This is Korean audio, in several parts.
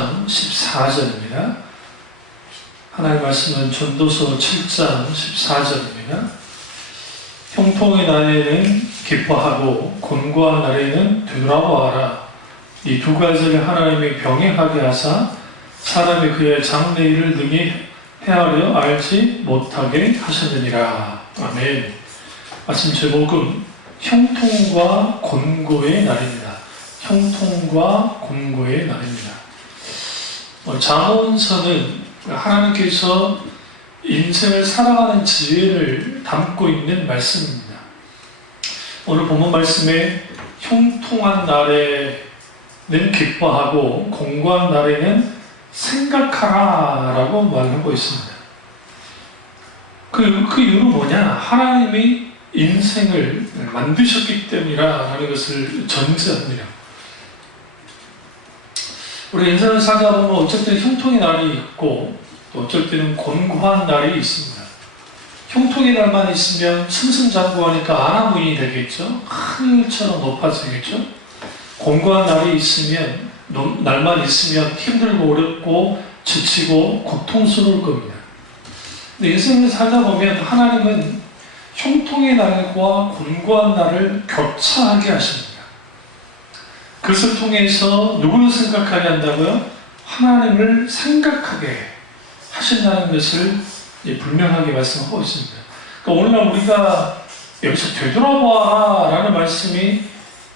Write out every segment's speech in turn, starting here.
7장 14절입니다. 하나님의 말씀은 전도서 7장 14절입니다. 형통의 날에는 기뻐하고 곤고한 날에는 되돌아보아라. 이 두 가지를 하나님이 병행하게 하사 사람이 그의 장래일을 능히 헤아려 알지 못하게 하셨느니라. 아멘. 말씀 제목은 형통과 곤고의 날입니다. 형통과 곤고의 날입니다. 잠언서는 하나님께서 인생을 살아가는 지혜를 담고 있는 말씀입니다. 오늘 본문 말씀에 형통한 날에는 기뻐하고 곤고한 날에는 생각하라 라고 말하고 있습니다. 그 이유는 뭐냐? 하나님이 인생을 만드셨기 때문이라는 것을 전제합니다. 우리 인생을 살다 보면 어쩔 때는 형통의 날이 있고 또 어쩔 때는 곤고한 날이 있습니다. 형통의 날만 있으면 승승장구하니까 아나무인이 되겠죠. 하늘처럼 높아지겠죠. 곤고한 날이 있으면 날만 있으면 힘들고 어렵고 지치고 고통스러울 겁니다. 근데 인생을 살다 보면 하나님은 형통의 날과 곤고한 날을 격차하게 하십니다. 그것을 통해서 누구를 생각하게 한다고요? 하나님을 생각하게 하신다는 것을 분명하게 말씀하고 있습니다. 그러니까 오늘날 우리가 여기서 되돌아보아라 라는 말씀이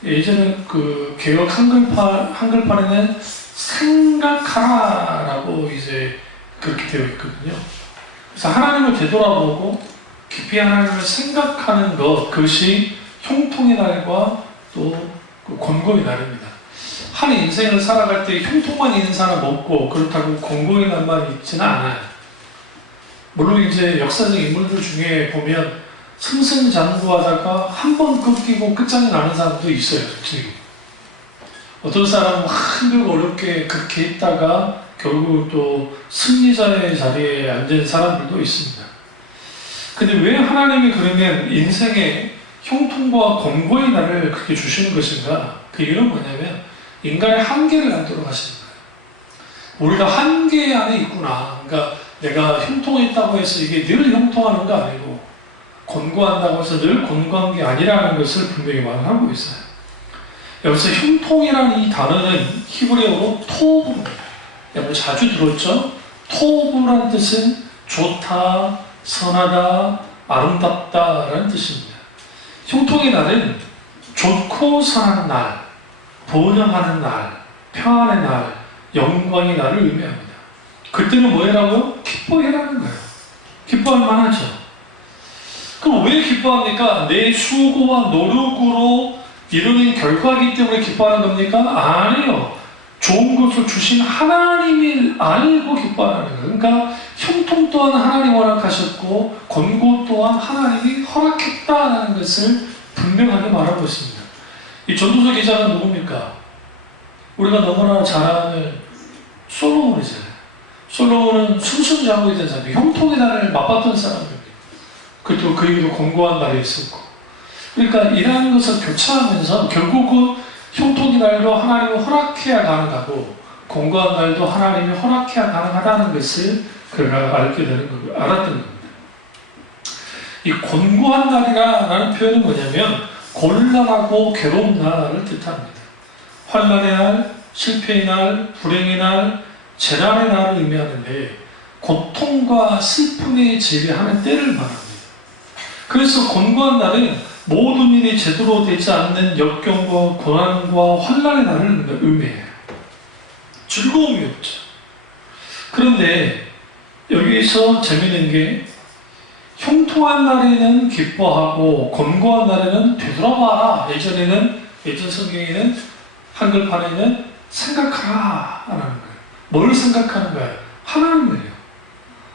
예전에 그 개혁 한글판에는 생각하라 라고 이제 그렇게 되어 있거든요. 그래서 하나님을 되돌아보고 깊이 하나님을 생각하는 것, 그것이 형통의 날과 또 곤고의 날입니다. 한 인생을 살아갈 때 형통만 있는 사람 없고 그렇다고 곤고의 날만 있지는 않아요. 물론 이제 역사적 인물들 중에 보면 승승장구하다가 한 번 끊기고 끝장이 나는 사람도 있어요. 솔직히. 어떤 사람은 힘들고 어렵게 그렇게 있다가 결국 또 승리자의 자리에 앉은 사람들도 있습니다. 근데 왜 하나님이 그러면 인생에 형통과 곤고의 날을 그렇게 주시는 것인가? 그 이유는 뭐냐면 인간의 한계를 알도록 하시는 거예요. 우리가 한계 안에 있구나. 그러니까 내가 형통했다고 해서 이게 늘 형통하는 거 아니고 곤고한다고 해서 늘 곤고한 게 아니라는 것을 분명히 말하고 있어요. 여기서 형통이라는 이 단어는 히브리어로 토브입니다. 여러분 자주 들었죠? 토브라는 뜻은 좋다, 선하다, 아름답다 라는 뜻입니다. 형통의 날은 좋고 선한 날, 번영하는 날, 평안의 날, 영광의 날을 의미합니다. 그때는 뭐라고요? 기뻐해라는 거예요. 기뻐할 만하죠. 그럼 왜 기뻐합니까? 내 수고와 노력으로 이루는 결과이기 때문에 기뻐하는 겁니까? 아니요. 좋은 것을 주신 하나님이 알고 기뻐하는 거예요. 그러니까 형통 또한 하나님이 허락하셨고 곤고 또한 하나님이 허락했다는 것을 분명하게 말하고 있습니다. 이 전도서 기자가 누굽니까? 우리가 너무나 잘 아는 솔로몬이잖아요. 솔로몬은 승승장구에 대한 사람이 형통의 날을 맛봤던 사람입니다. 그것도 그에게도 곤고한 날이 있었고. 그러니까 이러한 것을 교차하면서 결국은 형통의 날도 하나님이 허락해야 가능하고 곤고한 날도 하나님이 허락해야 가능하다는 것을 그가 알게 되는 거고 알았던 겁니다. 이 곤고한 날이라는 표현은 뭐냐면 곤란하고 괴로운 날을 뜻합니다. 환난의 날, 실패의 날, 불행의 날, 재난의 날을 의미하는데 고통과 슬픔에 재배하는 때를 말합니다. 그래서 곤고한 날은 모든 일이 제대로 되지 않는 역경과 고난과 환난의 날을 의미해요. 즐거움이 없죠. 그런데 여기서 재미있는 게 형통한 날에는 기뻐하고 곤고한 날에는 되돌아봐라. 예전 성경에는 한글판에는 생각하라 라는 거예요. 뭘 생각하는 거예요? 하나님을요.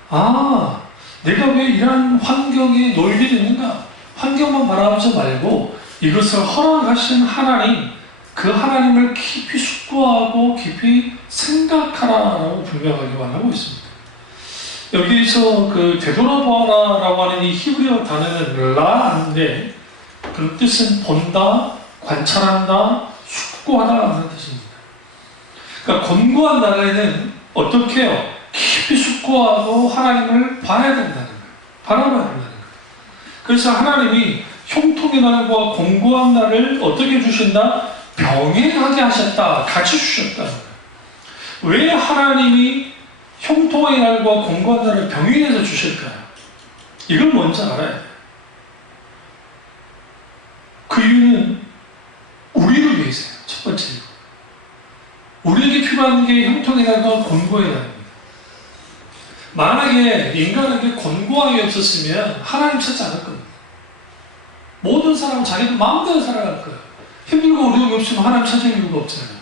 아, 내가 왜 이런 환경에 놓이게 되는가? 환경만 바라보지 말고 이것을 허락하신 하나님, 그 하나님을 깊이 숙고하고 깊이 생각하라라고 분명하게 말하고 있습니다. 여기서 그 되돌아보아라라고 하는 이 히브리어 단어는 라인데 그 뜻은 본다, 관찰한다, 숙고하다라는 뜻입니다. 그러니까 권고한 나라에는 어떻게 해요? 깊이 숙고하고 하나님을 봐야 된다는 거예요. 바라봐야 된다는 거예요. 그래서 하나님이 형통의 날과 권고한 날을 어떻게 주신다? 병행하게 하셨다. 같이 주셨다는 거예요. 왜 하나님이 형통의 날과 권고한 날을 병행해서 주실까요? 이걸 먼저 알아야 돼요. 그 이유는 우리를 위해서예요. 첫 번째 이유. 우리에게 필요한 게 형통의 날과 권고의 날입니다. 만약에 인간에게 권고함이 없었으면 하나님 찾지 않을 겁니다. 모든 사람은 자기들 마음대로 살아갈 거예요. 힘들고 어려움이 없으면 하나님 찾을 이유가 없잖아요.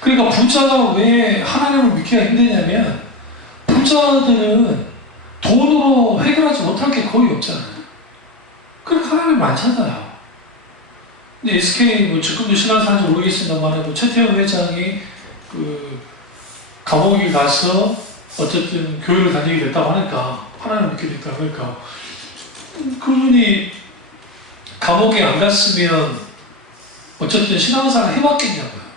그러니까 부자가 왜 하나님을 믿기가 힘드냐면 부자들은 돈으로 해결하지 못할 게 거의 없잖아요. 그러니까 하나님을 안 찾아요. 근데 SK 지금도 신앙사인지 모르겠습니다만 최태원 회장이 감옥에 가서 어쨌든 교회를 다니게 됐다고 하니까 하나님을 믿게 됐다고 하니까 그분이 감옥에 안 갔으면 어쨌든 신앙생활 해봤겠냐고요.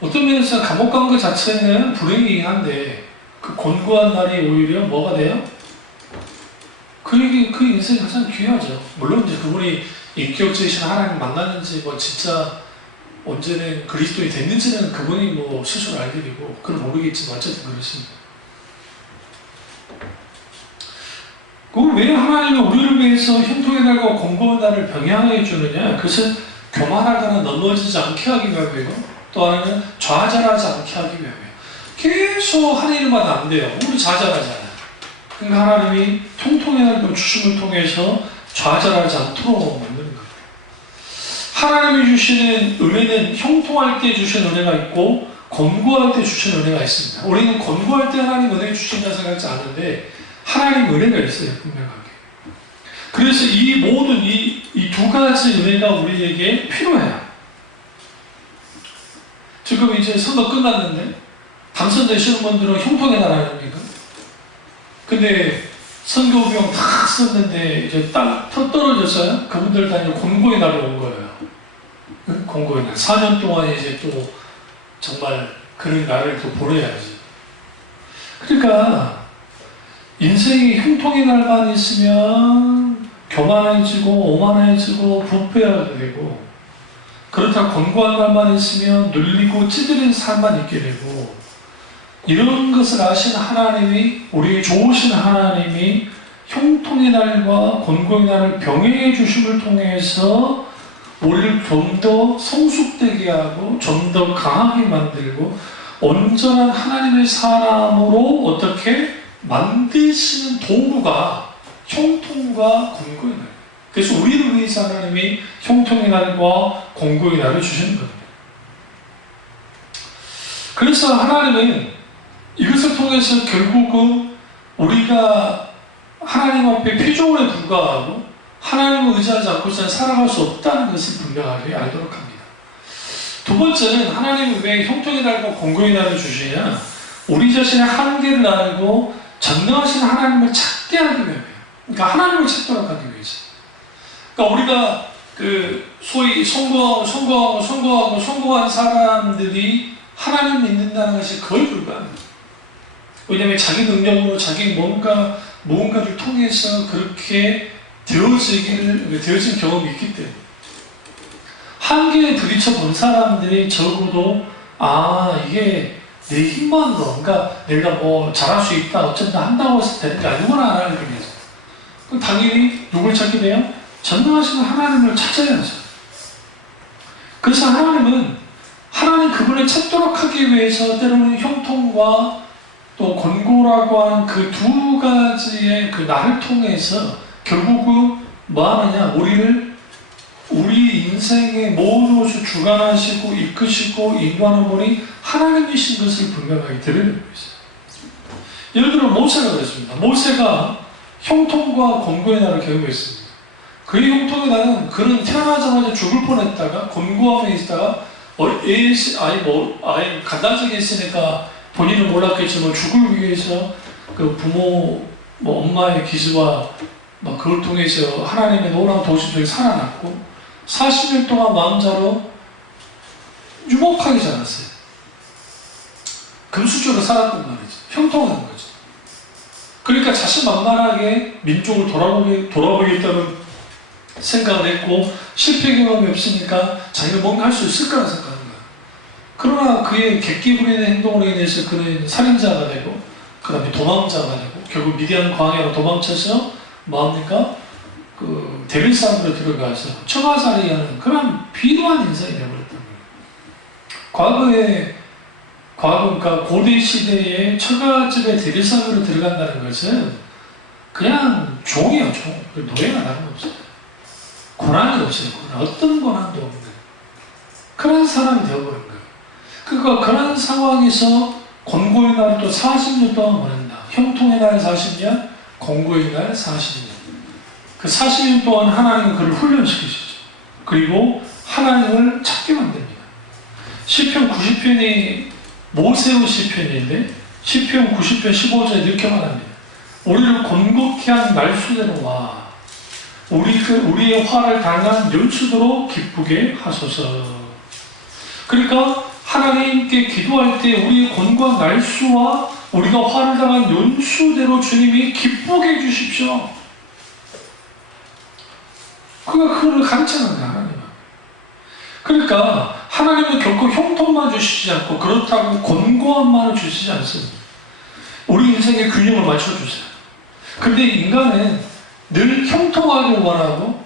어떤 면에서 감옥 간 것 자체는 불행이긴 한데 그 권고한 날이 오히려 뭐가 돼요? 그 인생이 가장 귀하죠. 물론 이제 그분이 인격적이신 하나님 만났는지 진짜 언제는 그리스도인이 됐는지는 그분이 스스로 알 일이고 그건 모르겠지만 어쨌든 그렇습니다. 그럼 왜 하나님이 우리를 위해서 형통의 날과 권고의 날을 병행하게 해주느냐? 그것은 교만하거나 넘어지지 않게 하기 위함이고 또 하나는 좌절하지 않게 하기 위함이에요. 계속 한 일마다 안 돼요. 우리 좌절하잖아요. 그러니까 하나님이 형통의 날과 주심을 통해서 좌절하지 않도록 만드는 거예요. 하나님이 주시는 은혜는 형통할 때 주신 은혜가 있고 권고할 때 주신 은혜가 있습니다. 우리는 권고할 때 하나님 은혜 주신다 생각하지 않는데 하나님 은혜가 있어요. 분명하게. 그래서 이 모든 이 두 가지 은혜가 우리에게 필요해요. 지금 이제 선거 끝났는데 당선되시는 분들은 형통의 날 아닙니까? 근데 선거 비용 다 썼는데 이제 딱 떨어졌어요. 그분들 다 이제 권고의 날이 온 거예요. 권고의 날. 4년 동안 이제 또 정말 그런 날을 또 보내야지. 그러니까 인생이 형통의 날만 있으면 교만해지고 오만해지고 부패하게 되고 그렇다고 권고한 날만 있으면 눌리고 찌들린 삶만 있게 되고 이런 것을 아신 하나님이 우리 좋으신 하나님이 형통의 날과 권고의 날을 병행해 주심을 통해서 우리를 좀 더 성숙되게 하고 좀 더 강하게 만들고 온전한 하나님의 사람으로 어떻게 만드시는 도구가 형통과 권고의 날. 그래서 우리를 위해서 하나님이 형통의 날과 권고의 날을 주시는 겁니다. 그래서 하나님은 이것을 통해서 결국은 우리가 하나님 앞에 피조물에 불과하고 하나님을 의지하지 않고서는 살아갈 수 없다는 것을 분명하게 알도록 합니다. 두 번째는 하나님이 왜 형통의 날과 권고의 날을 주시냐? 우리 자신의 한계를 알고 전능하신 하나님을 찾게 하기 위함이에요. 그러니까 하나님을 찾도록 하기 위해서. 그러니까 우리가 소위 성공한 사람들이 하나님 믿는다는 것이 거의 불가합니다. 왜냐하면 자기 능력으로 자기 무언가를 통해서 그렇게 되어진 경험이 있기 때문에 한계에 부딪혀 본 사람들이 적어도 이게 내 힘만 그러니까 내가 잘할 수 있다 어쩐다 한다고 해서 되는 게 아니구나 하는 거죠. 그럼 당연히 누굴 찾게 돼요? 전능하신 하나님을 찾아야죠. 그래서 하나님 그분을 찾도록 하기 위해서 때로는 형통과 또 권고라고 하는 그 두 가지의 그 날을 통해서 결국은 뭐 하느냐? 우리 인생의 모든 것을 주관하시고 이끄시고 인도하는 분이 하나님이신 것을 분명하게 드러내고 있어요. 예를 들어 모세가 그랬습니다. 모세가 형통과 권고의 날을 경험했습니다. 그의 형통의 날은 그는 태어나자마자 죽을 뻔했다가 권고함에 있다가 아예 간단하게 했으니까 본인은 몰랐겠지만 죽을 위해서 그 부모 엄마의 기수와 그걸 통해서 하나님의 놀라운 도심 속에 살아났고 40일 동안 마음자로 유복하게 자랐어요. 금수저로 살았단 말이죠. 형통한 거죠. 그러니까 자신만만하게 민족을 돌아보겠다는 생각을 했고, 실패 경험이 없으니까 자기가 뭔가 할 수 있을 거라고 생각하는 거예요. 그러나 그의 객기 부리는 행동으로 인해서 그는 살인자가 되고, 그 다음에 도망자가 되고, 결국 미디안 광야로 도망쳐서 뭐합니까? 그 데빌산으로 들어가서 처가살이하는 그런 비도한 인생이 되어버렸단 말이에요. 그러니까 고대 시대에 처가집에 데빌산으로 들어간다는 것은 그냥 종이에요, 종. 노예가 다름없어요. 고난이 없어요. 어떤 고난도 없는 그런 사람이 되어버린 거예요. 그러니까 그런 상황에서 권고의 날을 또 40년 동안 보낸다. 형통의 날 40년, 권고의 날 40년. 그 40년 동안 하나님은 그를 훈련시키시죠. 그리고 하나님을 찾게 만듭니다. 시편 90편이 모세의 시편인데, 시편 90편 15절에 이렇게 말합니다. 우리를 곤곡케 한 말수대로 와 우리의 화를 당한 연수대로 기쁘게 하소서. 그러니까 하나님께 기도할 때 우리의 곤고한 날수와 우리가 화를 당한 연수대로 주님이 기쁘게 해주십시오. 그걸 가르치는 거야, 하나님은. 그러니까 하나님은 결코 형통만 주시지 않고 그렇다고 곤고함만을 주시지 않습니다. 우리 인생의 균형을 맞춰주세요. 근데 인간은 늘 형통하기를 원하고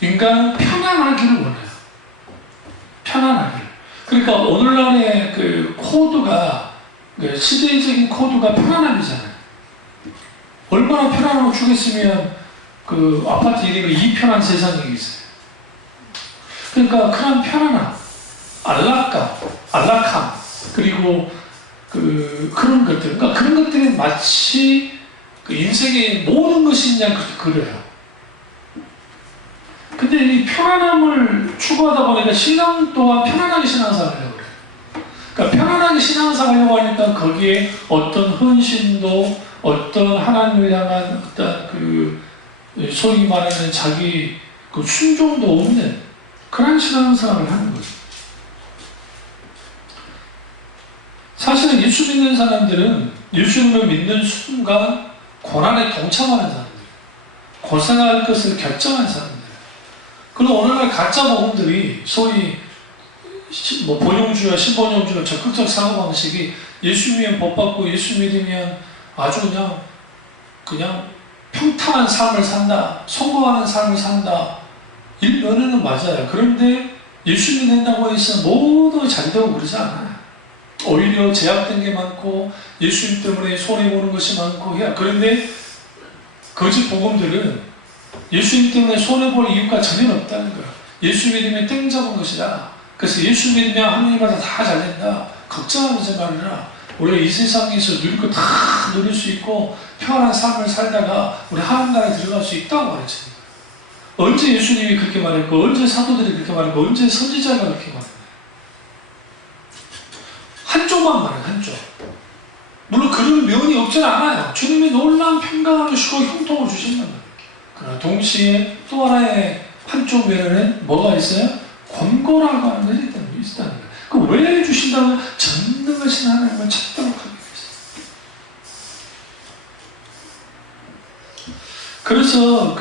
인간은 편안하기를 원해요. 편안하기를. 그러니까 오늘날의 그 코드가, 시대적인 코드가 편안함이잖아요. 얼마나 편안하고 주겠으면 그 아파트 이름이 이편한 세상이 있어요. 그러니까 그런 편안함, 안락함, 그리고 그런 것들, 그러니까 그런 것들이 마치 그 인생의 모든 것이 그냥 그렇게 그려요. 근데 이 편안함을 추구하다 보니까 신앙 또한 편안하게 신앙생활을 하려고 그래요. 그러니까 편안하게 신앙생활을 하려고 하니까 거기에 어떤 헌신도, 어떤 하나님을 향한 어떤 소위 말하는 자기 그 순종도 없는 그런 신앙생활을 하는 거죠. 사실은 예수 믿는 사람들은 예수님을 믿는 순간 고난에 동참하는 사람들, 고생할 것을 결정한 사람들. 그리고 오늘날 가짜 복음들이 소위 본용주와 신본용주의 적극적 사고방식이 예수 믿으면 복받고 예수 믿으면 아주 그냥 평탄한 삶을 산다, 성공하는 삶을 산다. 이 면에는 맞아요. 그런데 예수 믿는다고 해서 모두 잘 되고 그러지 않아요. 오히려 제약된 게 많고 예수님 때문에 손해보는 것이 많고 해야. 그런데 거짓 복음들은 예수님 때문에 손해볼 이유가 전혀 없다는 거야. 예수 믿으면 땡 잡은 것이다. 그래서 예수 믿으면 하나님마다 다 잘된다. 걱정하지 말아라. 우리가 이 세상에서 누릴 거 다 누릴 수 있고 평안한 삶을 살다가 우리 하나님 나라에 들어갈 수 있다고 말했습니다. 언제 예수님이 그렇게 말했고, 언제 사도들이 그렇게 말했고, 언제 선지자가 그렇게 말했고. 한쪽만 말해요, 한쪽. 물론 그런 면이 없지는 않아요. 주님이 놀라운 평강을 주시고 형통을 주신단 말이에요. 그러나 동시에 또 하나의 한쪽 면에는 뭐가 있어요? 권고라고 하는 것이 있다는 거예요. 그 왜 주신다면 전능하신 하나님을 찾도록 하기 위해서. 그래서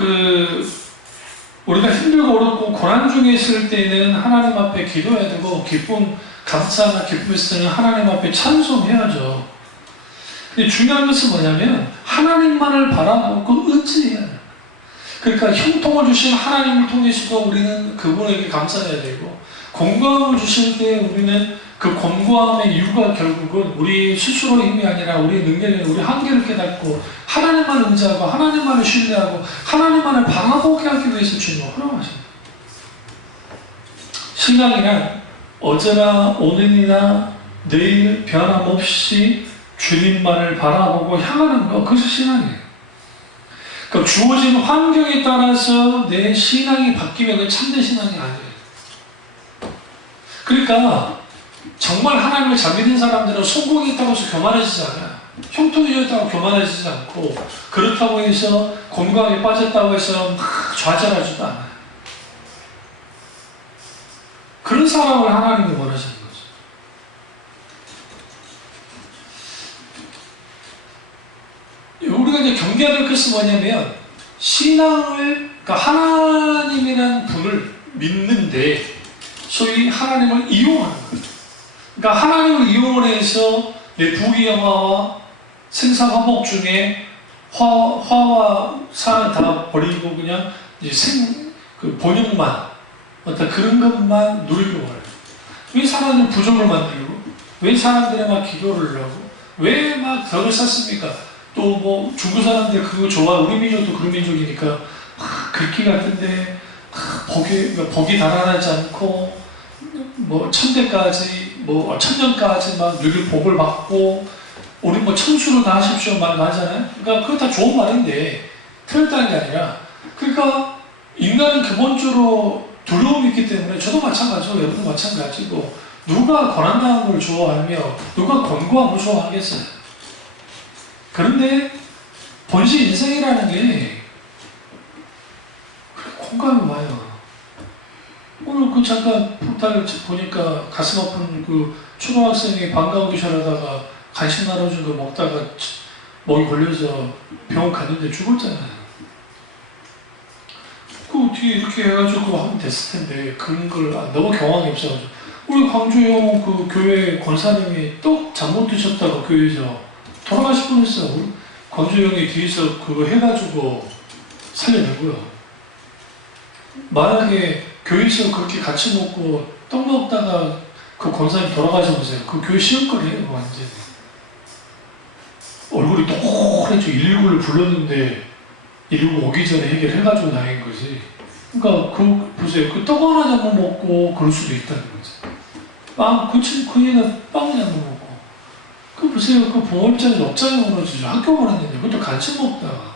우리가 힘들고 어렵고 고난 중에 있을 때는 하나님 앞에 기도해야 되고, 감사나 기쁨했을 때는 하나님 앞에 찬송해야죠. 근데 중요한 것은 뭐냐면 하나님만을 바라보고 의지해야 돼요. 그러니까 형통을 주신 하나님을 통해서도 우리는 그분에게 감사해야 되고, 건강을 주실 때 우리는 그 건강함의 이유가 결국은 우리 스스로의 힘이 아니라 우리의 능력이, 우리 한계를 깨닫고 하나님만 의지하고 하나님만을 신뢰하고 하나님만을 바라보게 하기 위해서 주님을 허락하십니다. 신앙이란 어제나 오늘이나 내일 변함없이 주님만을 바라보고 향하는 것, 그것이 신앙이에요. 그러니까 주어진 환경에 따라서 내 신앙이 바뀌면 그 참된 신앙이 아니에요. 그러니까 정말 하나님을 잘 믿는 사람들은 성공이 있다고 해서 교만해지지 않아요. 형통이 있다고 교만해지지 않고, 그렇다고 해서 건강에 빠졌다고 해서 막 좌절하지도 않아요. 그런 사람을 하나님이 원하시는 거죠. 문제될 것은 뭐냐면 신앙을, 그러니까 하나님이라는 분을 믿는데 소위 하나님을 이용하는 거예요. 그러니까 하나님을 이용을 해서 내 부귀영화와 생사화복 중에 화와 산을 다 버리고 그냥 이제 그 본능만 어떤 그런 것만 누리려고 해요. 왜 사람들 부족을 만들고, 왜 사람들이 막 기도를 하고, 왜 막 덕을 쌓습니까? 또 뭐 중국 사람들 그거 좋아, 우리 민족도 그런 민족이니까 글귀 같은데 복이 달아나지 않고 뭐 천대까지 뭐 천년까지 막 누릴 복을 받고 우리 뭐 청수로 다 하십시오 말 하잖아요. 그러니까 그거 다 좋은 말인데 틀렸다는 게 아니라, 그러니까 인간은 기본적으로 두려움이 있기 때문에, 저도 마찬가지고 여러분도 마찬가지고, 누가 권한당한 걸 좋아하며 누가 권고한 걸 좋아하겠어요. 그런데 본시 인생이라는 게 공감이 와요. 오늘 그 잠깐 포탈 보니까 가슴 아픈 그 초등학생이 방과후 기절하다가 간식 나눠준 거 먹다가 목이 걸려서 병원 갔는데 죽었잖아요. 그 뒤에 이렇게 해가지고 하면 됐을 텐데 그런 걸 너무 경황이 없어가지고, 우리 광주형 그 교회 권사님이 떡 잘못 드셨다고 교회에서 돌아가실 뻔했어요. 우리 광주형이 뒤에서 그거 해가지고 살려내고요. 만약에 교회에서 그렇게 같이 먹고 떡 먹다가 그 권사님 돌아가셔보세요. 그 교회 시험거리예요, 완전히. 얼굴이 동그랗죠. 119를 불렀는데 119 오기 전에 해결해가지고 다닌 거지. 그러니까 그 보세요. 그 떡 하나 잘못 먹고 그럴 수도 있다는 거지. 그 얘는 빵 잘못 먹고. 그 보세요. 그 보험장이 억장이 무너지죠. 학교 보냈는데 그것도 간식 먹다가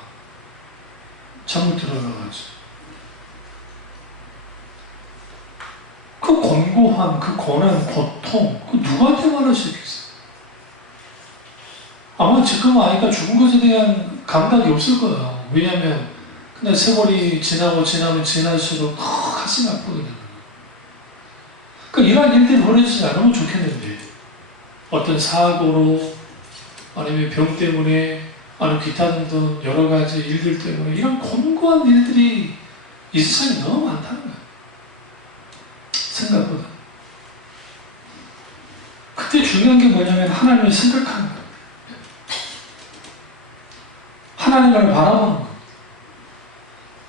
잘못 들어가가지고. 그 권고함, 그 고난, 고통, 그 누구한테 말할 수 있겠어요? 아마 지금 아이가 죽은 것에 대한 감각이 없을 거예요. 왜냐하면 그냥 세월이 지나면 지날수록 더 가슴이 아프거든요. 그러니까 이런 일들이 벌어지지 않으면 좋겠는데, 어떤 사고로 아니면 병 때문에 아니면 기타 등등 여러 가지 일들 때문에 이런 권고한 일들이 이 세상에 너무 많다는 거예요. 생각보다. 그때 중요한 게 뭐냐면 하나님을 생각하는 거예요. 하나님을 바라보는 거예요.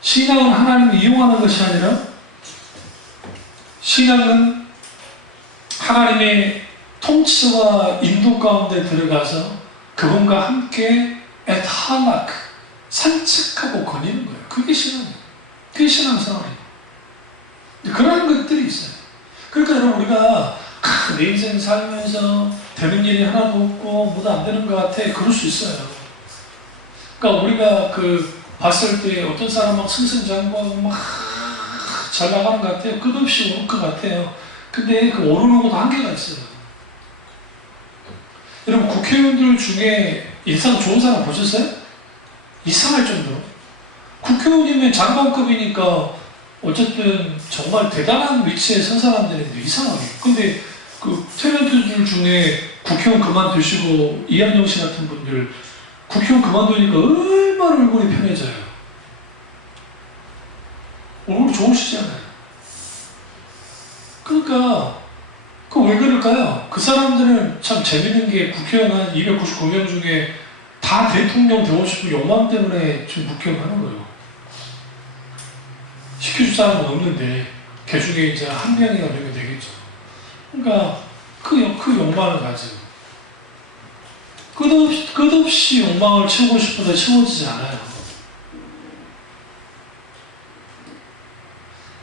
신앙은 하나님을 이용하는 것이 아니라, 신앙은 하나님의 통치와 인도 가운데 들어가서 그분과 함께 에탈락 산책하고 거니는 거예요. 그게 신앙이에요. 그게 신앙생활이에요. 그런 것들이 있어요. 그러니까 여러분, 우리가 내 인생 살면서 되는 일이 하나도 없고 뭐도 안 되는 것 같아, 그럴 수 있어요. 그러니까 우리가 그 봤을 때 어떤 사람 막 승승장구하고 막 잘 나가는 것 같아요. 끝없이 오를 것 같아요. 근데 그 오르는 것도 한계가 있어요. 여러분, 국회의원들 중에 인상 좋은 사람 보셨어요? 이상할 정도로. 국회의원이면 장관급이니까 어쨌든 정말 대단한 위치에 선 사람들인데 이상하게. 근데 그 탤런트들 중에 국회의원 그만두시고 이한영 씨 같은 분들 국회의원 그만두니까 얼마나 얼굴이 편해져요. 얼굴이 좋으시잖아요. 그러니까 그 왜 그럴까요? 그 사람들은 참 재밌는 게 국회의원 한 299명 중에 다 대통령 되고 싶은 욕망 때문에 지금 국회의원 하는 거예요. 시켜줄 사람은 없는데 그 중에 이제 한 명이나 되면 되겠죠. 그러니까 그 욕망을 가지고 끝없이 욕망을 채우고 싶어서 채워지지 않아요.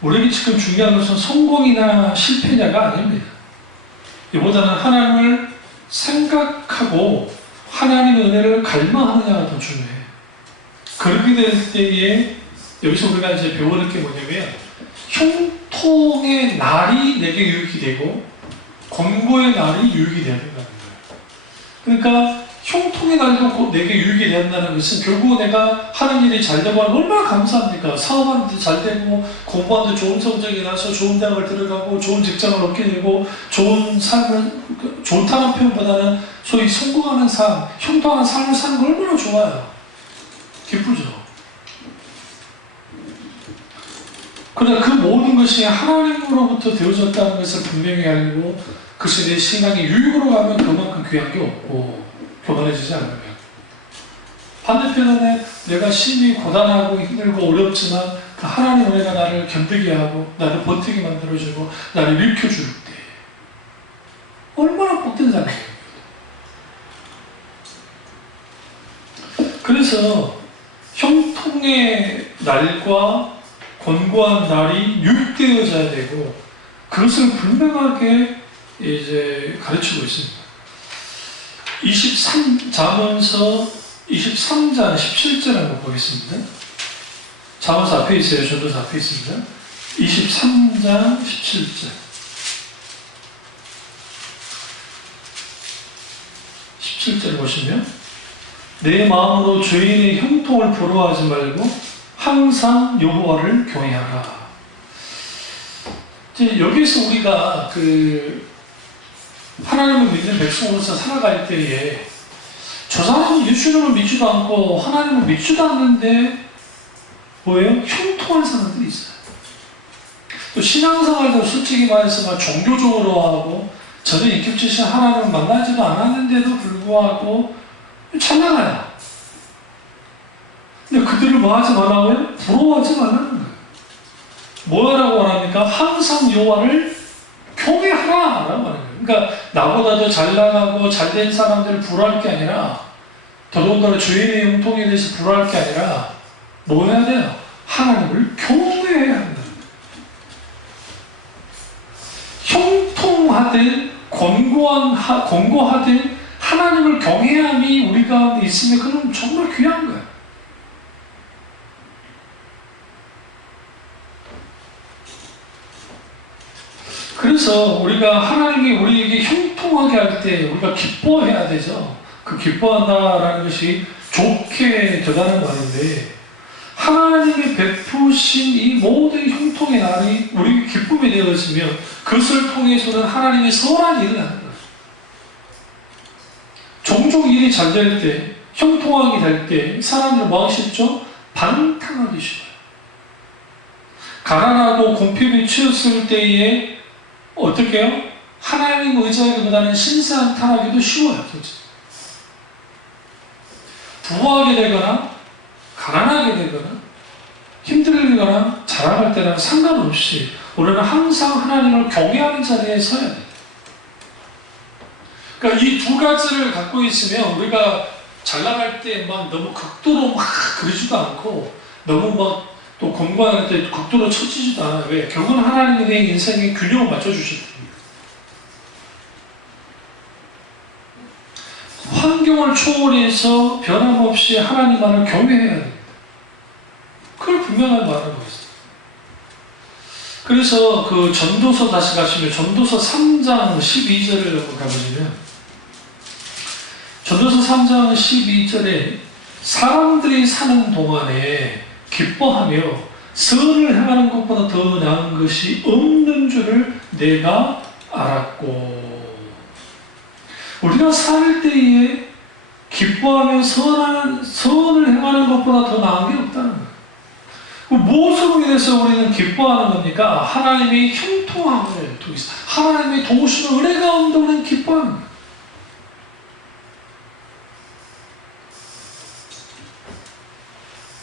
우리에게 지금 중요한 것은 성공이나 실패냐가 아닙니다. 이보다는 하나님을 생각하고 하나님의 은혜를 갈망하느냐가 더 중요해요. 그렇게 될 때에 여기서 우리가 이제 배워야 게 뭐냐면, 흉통의 날이 내게 유익이 되고 권고의 날이 유익이 된다는 거예요. 그러니까 흉통의 날도 내게 유익이 된다는 것은 결국 내가 하는 일이 잘 되고 하면 얼마나 감사합니까? 사업하는데 잘 되고, 공부하는데 좋은 성적이 나서 좋은 대학을 들어가고 좋은 직장을 얻게 되고 좋은 삶을, 좋다는 표현보다는 소위 성공하는 삶, 형통한 삶을 사는 거 얼마나 좋아요. 기쁘죠. 그러나 그 모든 것이 하나님으로부터 되어졌다는 것을 분명히 알고 그것이 내 신앙의 유익으로 가면 그만큼 귀한 게 없고 교만해지지 않으면, 반대편에 내가 심히 고단하고 힘들고 어렵지만 그 하나님 은혜가 나를 견디게 하고 나를 버티게 만들어주고 나를 일으켜줄 때 얼마나 복된 자리예요. 그래서 형통의 날과 권고한 날이 유익되어져야 되고 그것을 분명하게 이제 가르치고 있습니다. 잠언서 23장 17절 한번 보겠습니다. 잠언서 앞에 있어요. 전도서 앞에 있습니다. 23장 17절. 17절 보시면 내 마음으로 죄인의 형통을 부러워하지 말고 항상 여호와를 경외하라. 이제 여기서 우리가 하나님을 믿는 백성으로서 살아갈 때에 저 사람은 예수님을 믿지도 않고 하나님을 믿지도 않는데 뭐예요? 형통한 사람들이 있어요. 또 신앙생활도 솔직히 말해서 종교적으로 하고 전혀 인격적인 하나님을 만나지도 않았는데도 불구하고 찬양해요. 근데 그들을 뭐 하지 말라고요? 부러워하지 말라는 거예요. 뭐라고 말합니까? 항상 여호와를 경외하라 라고 하는 거예요. 그러니까 나보다 더 잘 나가고 잘된 사람들을 부러워할 게 아니라, 더더군다나 죄인의 형통에 대해서 부러워할 게 아니라 뭐 해야 돼요? 하나님을 경외해야 한다. 형통하든 권고하든 하나님을 경외함이 우리 가운데 있으면 그건 정말 귀한 거예요. 그래서 우리가 하나님이 우리에게 형통하게 할 때 우리가 기뻐해야 되죠. 그 기뻐한다라는 것이 좋게 되다는 말인데, 하나님이 베푸신 이 모든 형통의 날이 우리 기쁨이 되어지면 그것을 통해서는 하나님의 선한 일을 하는 거예요. 종종 일이 잘 될 때, 형통하게 될 때 사람들 뭐 하기 쉽죠? 반항하기 쉬워요. 가난하고 공평이 치였을 때에 어떻게 해요? 하나님 의지하기보다는 신사한탄하기도 쉬워요. 부하게 되거나 가난하게 되거나 힘들거나 자랑할 때랑 상관없이 우리는 항상 하나님을 경외하는 자리에 서야 돼요. 그러니까 이 두 가지를 갖고 있으면 우리가 잘 나갈 때 막 너무 극도로 막 그러지도 않고 너무 막 또 공부할 때 극도로 처지지도 않아요. 왜? 결국은 하나님이 내 인생의 균형을 맞춰주실 겁니다. 환경을 초월해서 변함없이 하나님만을 경외해야 됩니다. 그걸 분명하게 말하고 있어요. 그래서 그 전도서 다시 가시면 전도서 3장 12절을 가보시면, 전도서 3장 12절에 사람들이 사는 동안에 기뻐하며 선을 행하는 것보다 더 나은 것이 없는 줄을 내가 알았고. 우리가 살 때에 기뻐하며 선을 행하는 것보다 더 나은 게 없다는 거예요. 무엇으로 인해서 우리는 기뻐하는 겁니까? 하나님의 형통함을 통해서, 하나님의 도우시는 은혜 가운데 우리는 기뻐하는 거예요.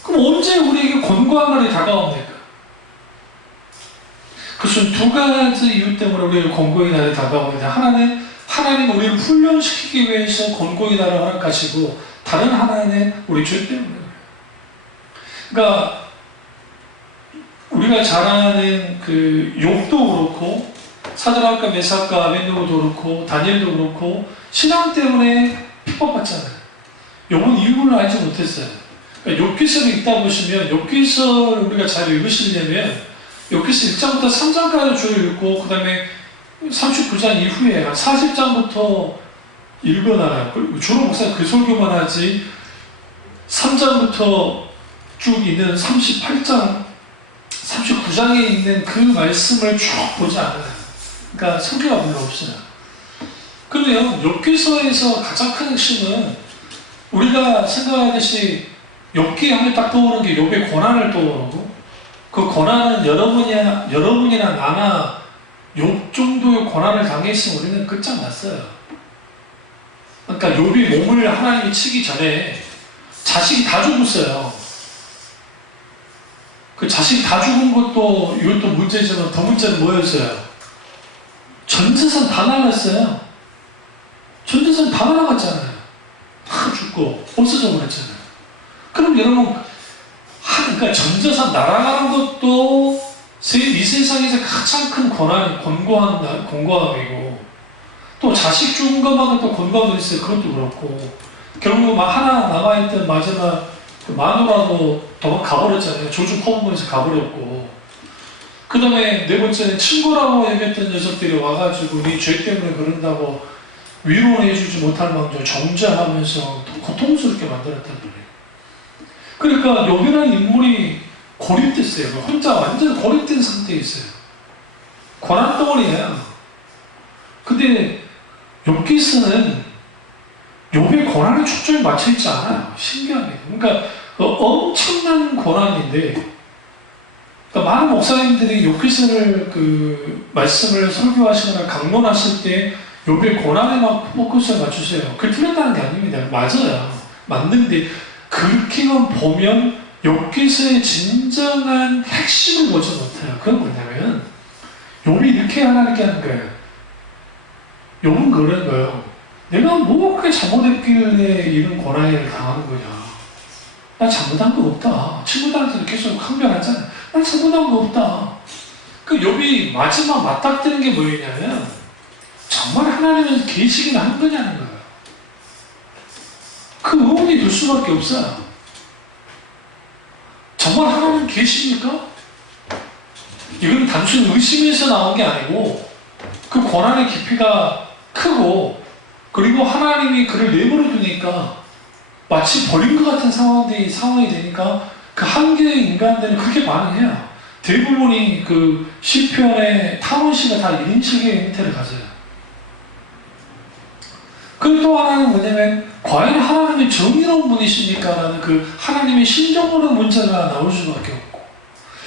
그럼 언제 우리에게 권고한 날이 다가옵니까? 그것은 두 가지 이유 때문에 우리에게 권고의 날이 다가옵니다. 하나님 우리를 훈련시키기 위해서 권고의 날을 허락하시고, 다른 하나는 우리 죄 때문에. 그러니까 우리가 잘 아는 그 욥도 그렇고 사드락과 메삭과 아벤노고도 그렇고 다니엘도 그렇고 신앙 때문에 핍박받잖아요. 욥은 이유를 알지 못했어요. 그러니까 욥기서를 읽다 보시면, 욥기서를 우리가 잘 읽으시려면 욥기서 1장부터 3장까지 쭉 읽고 그 다음에 39장 이후에 한 40장부터 읽어나가요. 주로 목사가 그 설교만 하지 3장부터 쭉 있는 38장 39장에 있는 그 말씀을 쭉 보지 않아요. 그러니까 설교가 별로 없어요. 그러면 욥기서에서 가장 큰 핵심은 우리가 생각하듯이 욥기 하면 딱 떠오르는 게 욥의 고난을 떠오르고, 그 고난은 여러분이나 나나 욥 정도의 고난을 당했으면 우리는 끝장났어요. 그러니까 욥이 몸을 하나님이 치기 전에 자식이 다 죽었어요. 그 자식 다 죽은 것도 이것도 문제지만 더 문제는 뭐였어요? 전 재산 다 나갔어요. 전 재산 다 나갔잖아요. 다 죽고 없어져 버렸잖아요. 그럼 여러분, 그러니까 전 재산 날아가는 것도 이 세상에서 가장 큰 권고함이고, 또 자식 죽은 것만은 또 권고함이 있어요. 그것도 그렇고, 결국 막 하나 남아있던 마지막 그 마누라도 가버렸잖아요. 조주 포문에서 가버렸고, 그 다음에 네 번째는 친구라고 얘기했던 녀석들이 와가지고 네 죄 때문에 그런다고 위로해주지 못할 망정 정죄하면서 고통스럽게 만들었단 말이에요. 그러니까 욥이라는 인물이 고립됐어요. 혼자 완전 고립된 상태에 있어요. 고난 덩어리예요. 근데 욥기서는 욥의 고난에 초점이 맞춰있지 않아요. 신기하게. 그러니까 엄청난 고난인데, 그러니까 많은 목사님들이 욥기서를 그 말씀을 설교하시거나 강론하실 때 욥의 고난에 막 포커스를 맞추세요. 그게 틀렸다는 게 아닙니다. 맞아요. 맞는데 그렇게만 보면 욥기서의 진정한 핵심을 보지 못해요. 그건 뭐냐면 욥이 이렇게 하나님께 하는 거예요. 욥은 그런 거예요. 내가 뭐 그렇게 잘못했길래 이런 고난을 당하는 거냐. 나 잘못한 거 없다. 친구들한테도 계속 항변하잖아. 나 잘못한 거 없다. 그 욥이 마지막 맞닥뜨는 게 뭐였냐면 정말 하나님은 계시긴 한 거냐는 거예요. 그 의문이 들 수밖에 없어요. 정말 하나님 계십니까? 이건 단순 의심에서 나온 게 아니고 그 고난의 깊이가 크고, 그리고 하나님이 그를 내버려 두니까 마치 버린 것 같은 상황이 되니까 그 한계의 인간들은 그렇게 반응해요. 대부분이 그 시편의 타원시가 다 이런 식의 형태를 가져요. 그리고 또 하나는 뭐냐면 과연 하나님이 정의로운 분이십니까? 라는 그 하나님의 심정으로 문제가 나올 수밖에 없고,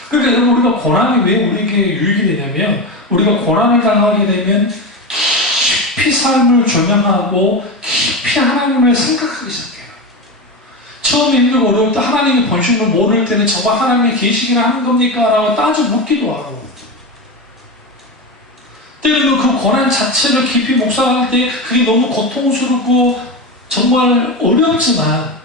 그러니까 여러분, 우리가 고난이 왜 우리에게 유익이 되냐면 우리가 고난을 당하게 되면 깊이 삶을 조명하고 깊이 하나님을 생각하기 시작해요. 처음에 힘들고 어려울 때 하나님의 본심을 모를 때는 정말 하나님이 계시기를 하는 겁니까? 라고 따져 묻기도 하고, 때로는 그 고난 자체를 깊이 묵상할 때 그게 너무 고통스럽고 정말 어렵지만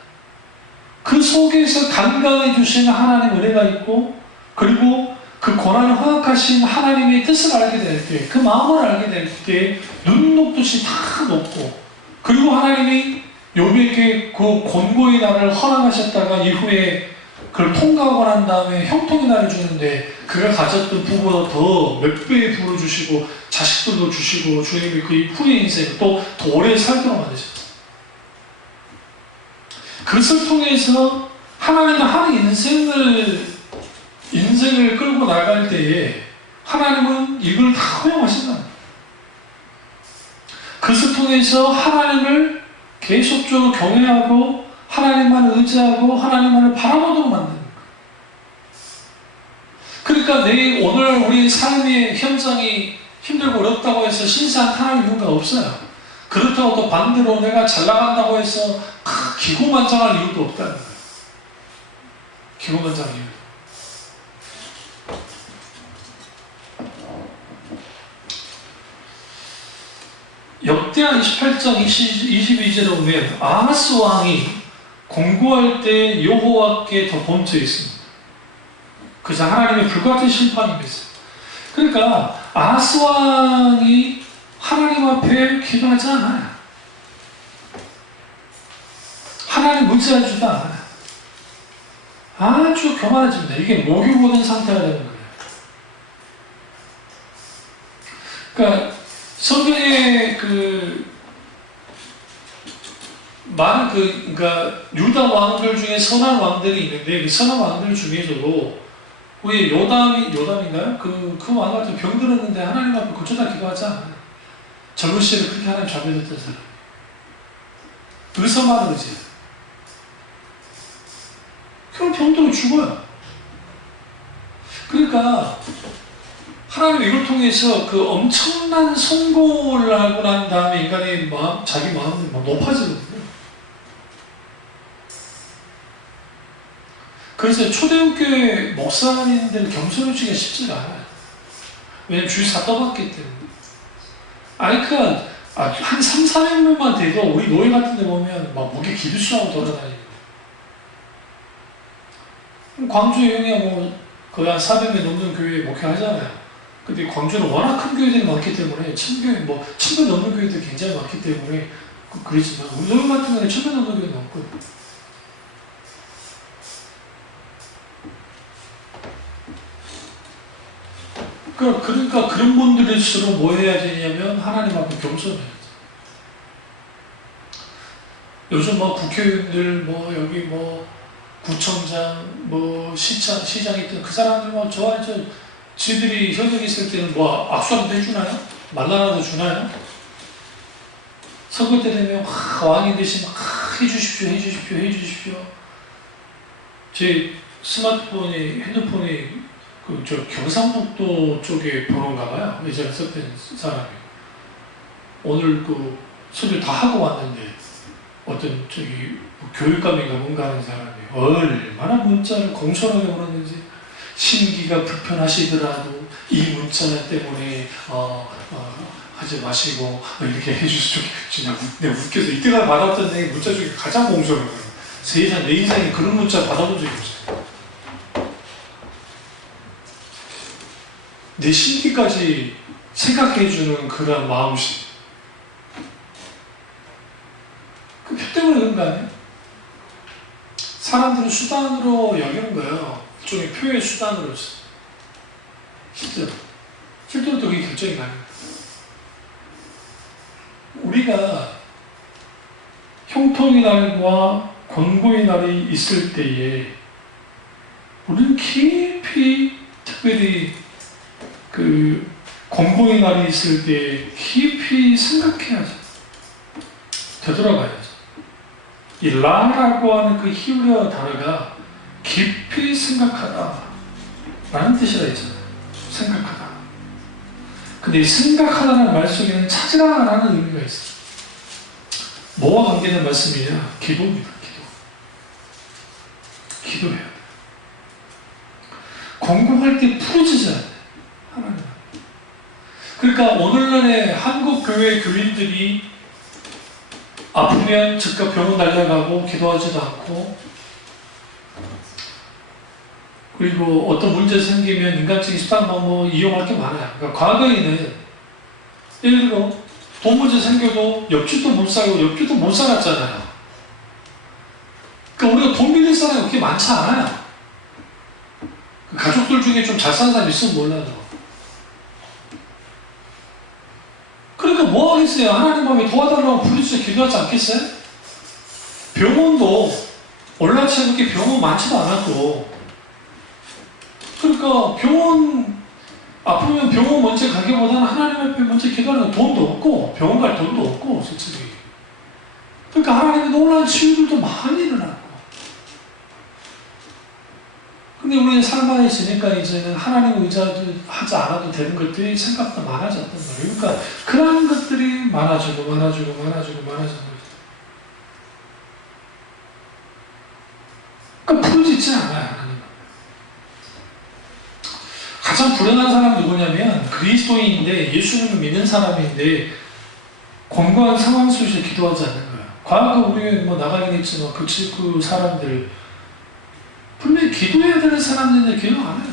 그 속에서 간간해 주시는 하나님의 은혜가 있고, 그리고 그 고난을 허락하신 하나님의 뜻을 알게 될 때, 그 마음을 알게 될 때 눈 녹듯이 다 녹고, 그리고 하나님이 욥에게 그 곤고의 날을 허락하셨다가 이후에 그걸 통과하고 난 다음에 형통의 날을 주는데 그가 가졌던 부보다 더 몇 배의 부를 주시고 자식들도 주시고 주님이 그 이후의 인생 또 더 오래 살도록 만드셨어요. 그것을 통해서 하나님은 한 인생을 끌고 나갈 때에 하나님은 이걸 다 허용하신다. 그것을 통해서 하나님을 계속적으로 경외하고 하나님만 의지하고 하나님만을 바라보도록 만드는 거예요. 그러니까 오늘 우리 삶의 현장이 힘들고 어렵다고 해서 신세한 탄할 이유가 없어요. 그렇다고 또 반대로 내가 잘 나간다고 해서 기고만장할 이유도 없다는 거예요. 기고만장할 이유. 역대하 28장 22절에 보면 아하스 왕이 공고할 때 여호와께 더 범죄 있습니다. 그저 하나님의 불같은 심판입니다. 그러니까 아하스 왕이 하나님 앞에 기도하지 않아요. 하나님 의지하지도 않아요. 아주 교만해집니다. 이게 목욕 오는 상태가 되는 거예요. 그러니까 성경에 많은 그러니까 유다 왕들 중에 선한 왕들이 있는데 그 선한 왕들 중에서도 왜 요담인가요? 그 왕 같은 병 들었는데 하나님 앞에 거쳐다 기도하지 않아요. 젊은 시절에 그렇게 하나님 잘 믿었던 사람. 의서만 의지. 그럼 병들어 죽어요. 그러니까 하나님 이걸 통해서 그 엄청난 성공을 하고 난 다음에 인간의 마음, 자기 마음이 막 높아지거든요. 그래서 초대교회 목사님들 겸손해지기가 쉽지가 않아요. 왜냐면 주위 다 떠받기 때문에. 한 3, 400명만 돼도 우리 노예 같은 데 보면 막 무게 기부수하고 돌아다니고. 광주에 형이야 거의 한 400명 넘는 교회에 목회하잖아요. 근데 광주는 워낙 큰 교회들이 많기 때문에 1000명 넘는 교회들이 굉장히 많기 때문에 그렇지만 우리 노예 같은 경우는 1000명 넘는 교회는 없거든요. 그러니까 그런 분들일수록 뭐 해야 되냐면 하나님 앞에 겸손해야죠. 요즘 국회의원들 여기 구청장 시장 있던 그 사람들 지들이 현역에 있을 때는 악수라도 해주나요? 말라라도 주나요? 선거 때 되면 왕이 되시면 해주십시오. 제 핸드폰이 경상북도 쪽에 번호인가 봐요. 예전에 썼던 사람이. 오늘 소개를 다 하고 왔는데, 어떤 교육감인가 뭔가 하는 사람이 얼마나 문자를 공손하게 보냈는지, 심기가 불편하시더라도 이 문자 때문에, 하지 마시고, 이렇게 해주시죠. 내가 웃겨서 이때가 받았던 내 문자 중에 가장 공손한 거예요. 내 인생에 그런 문자 받아본 적이 없어요. 내 심기까지 생각해주는 그런 마음씨. 그 표 때문에 그런 거 아니에요? 사람들은 수단으로 여기는 거예요. 일종의 표의 수단으로. 실제로 또 그게 결정이 나는 거예요. 우리가 형통의 날과 권고의 날이 있을 때에 우리는 깊이 특별히 권고의 날이 있을 때 깊이 생각해야죠. 되돌아가야죠. 이 라라고 하는 그 히브리어 단어가 깊이 생각하다 라는 뜻이라 했잖아요. 생각하다. 근데 이 생각하다는 말 속에는 찾으라 라는 의미가 있어요. 뭐와 관계된 말씀이냐? 기도입니다. 기도해야 돼요. 권고할 때 부르짖어야 돼요. 하나님. 그러니까 오늘날의 한국 교회 교인들이 아프면 즉각 병원 달려가고 기도하지도 않고, 그리고 어떤 문제 생기면 인간적인 수단 방법 이용할 게 많아요. 그러니까 과거에는 예를 들어 돈 문제 생겨도 옆집도 못 살고 옆집도 못 살았잖아요. 그러니까 우리가 돈 빌릴 사람이 그렇게 많지 않아요. 가족들 중에 좀 잘 사는 사람이 있으면 몰라도. 그러니까 뭐 하겠어요? 하나님 앞에 도와달라고 부르짖어 기도하지 않겠어요? 병원도 올라치에 그렇게 병원 많지도 않았고, 그러니까 아프면 병원 먼저 가기보다는 하나님 앞에 먼저 기도하는 돈도 없고 병원 갈 돈도 없고 솔직히. 그러니까 하나님의 놀라운 치유들도 많이 일어났고. 근데 우리는 삶 안에 있으니까 이제는 하나님 의지하지 않아도 되는 것들이 생각보다 많아졌단 말이에요. 그러니까 그런 것들이 많아지고 그러니까 부르짖지 않아요, 하나님. 가장 불행한 사람은 누구냐면 그리스도인인데 예수님을 믿는 사람인데 권고한 상황 속에서 기도하지 않는 거예요. 과거 우리 나가긴 했지만 그 사람들 분명히 기도해야 되는 사람들인데 기도 안 해요.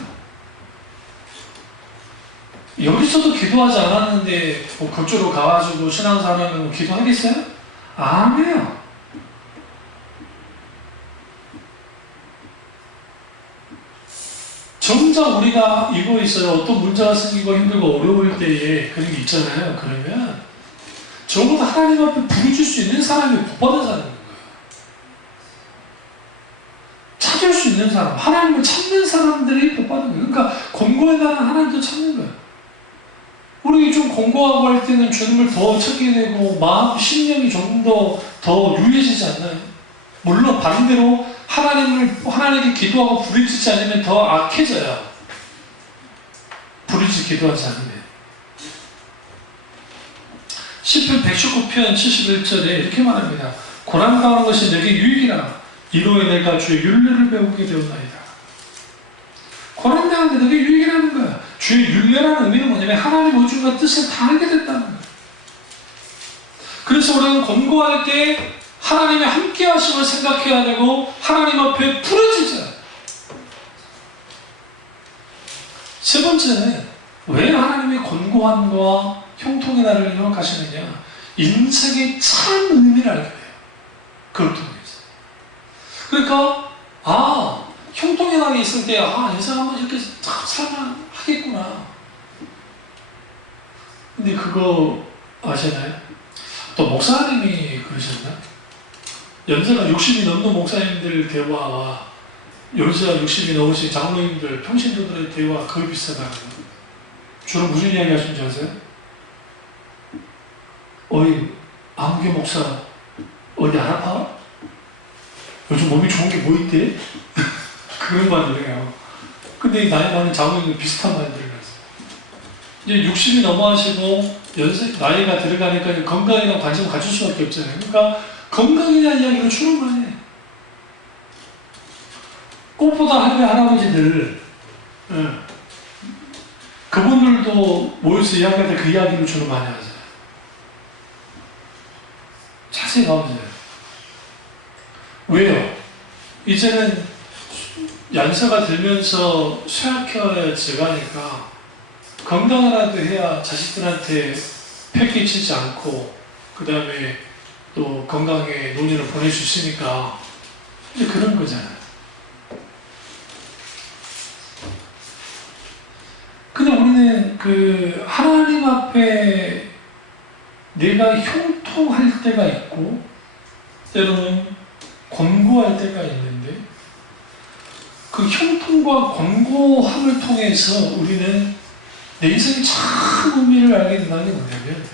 여기서도 기도하지 않았는데 그쪽으로 가가지고 신앙사람은 기도하겠어요? 안 해요. 점점 우리가 이거 있어요. 어떤 문제가 생기고 힘들고 어려울 때에 그런 게 있잖아요. 그러면 적어도 하나님 앞에 부르짖을 수 있는 사람이 복받아자는 거예요. 찾을 수 있는 사람, 하나님을 찾는 사람들이 복받는 거예요. 그러니까 권고에 대한 하나님도 찾는 거예요. 우리 좀 권고하고 할 때는 주님을 더 찾게 되고 마음, 심령이 좀 더 유해지지 않나요? 물론 반대로 하나님께 기도하고 부르짖지 않으면 더 악해져요. 부르짖 기도하지 않으면. 시편 119편 71절에 이렇게 말합니다. 고난 당하는 것이 내게 유익이라. 이로 인해 내가 주의 율례를 배우게 되었나이다. 고난 당하는 게 내게 유익이라는 거야. 주의 율례라는 의미는 뭐냐면 하나님 의중과 뜻을 다 알게 됐다는 거야. 그래서 우리는 권고할 때 하나님의 함께 하심을 생각해야 되고 하나님 앞에 부르짖어야 돼. 세 번째는 왜 하나님의 권고함과 형통의 날을 허락하시느냐. 인생의 참 의미를 알게 돼요. 그걸 통해서. 그러니까 형통의 날이 있을 때 인생 한번 이렇게 딱 살만 하겠구나. 근데 그거 아시나요? 또 목사님이 그러셨나? 연세가 60이 넘는 목사님들 대화와 연세가 60이 넘으신 장로님들, 평신도들의 대화 거의 비슷하다는 거예요. 주로 무슨 이야기 하시는지 아세요? 어이, 아무개 목사 어디 안 아파? 요즘 몸이 좋은 게 뭐 있대? 그런 말이래요. 근데 나이 많은 장로님들 비슷한 말들을 했어요. 이제 60이 넘어가시고 나이가 들어가니까 건강이랑 관심을 가질 수밖에 없잖아요. 그러니까 건강에 대한 이야기를 주로 많이 해요. 꽃보다 할배 할아버지들 그분들도 모여서 이야기할 때 그 이야기를 주로 많이 하세요. 자세히 가보세요. 왜요? 이제는 연세가 들면서 쇠약해져가니까 건강하라도 해야 자식들한테 폐 끼치지 않고 그 다음에 또 건강에 노년을 보낼 수 있으니까 이제 그런 거잖아요. 근데 우리는 그 하나님 앞에 내가 형통할 때가 있고 때로는 권고할 때가 있는데 그 형통과 권고함을 통해서 우리는 내 인생의 참 의미를 알게 된다는 게 뭐냐면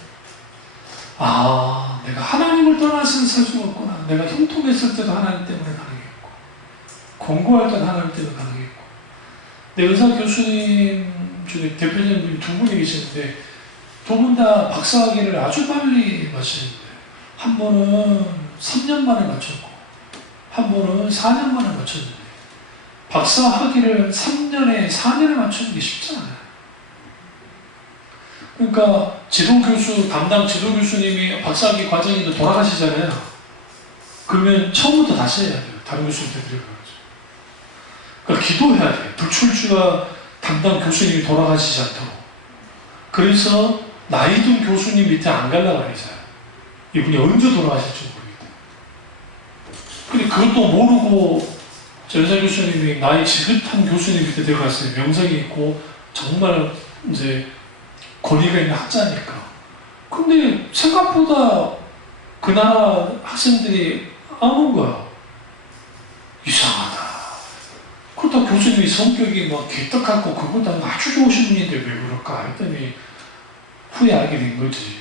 내가 하나님을 떠나서는 살 수가 없구나. 내가 형통했을 때도 하나님 때문에 가능했고 권고할 때도 하나님 때문에 가능했고 내 의사 교수님 중에 대표님들이 두 분이 계시는데 두 분 다 박사학위를 아주 빨리 마치는데 한 분은 3년 만에 마쳤고 한 분은 4년 만에 마쳤는데 박사학위를 3년에 4년에 맞추는 게 쉽지 않아요. 그러니까 담당 지도교수님이 박사학위 과정인데 돌아가시잖아요. 그러면 처음부터 다시 해야 돼요. 다른 교수님한테 들어가야죠. 그러니까 기도해야 돼요. 불출주와 담당 교수님이 돌아가시지 않도록. 그래서 나이 든 교수님 밑에 안 가려고 그러잖아요. 이분이 언제 돌아가실지 모르겠다. 근데 그것도 모르고 전사 교수님이 나이 지긋한 교수님 밑에 들어갔어요. 명성이 있고 정말 이제 권위가 있는 학자니까. 근데 생각보다 그 나라 학생들이 안 온 거야. 이상하다. 그렇다고 교수님이 성격이 막 개떡같고 그보다 아주 좋으신 분인데 왜 그럴까 했더니 후에 알게 된 거지.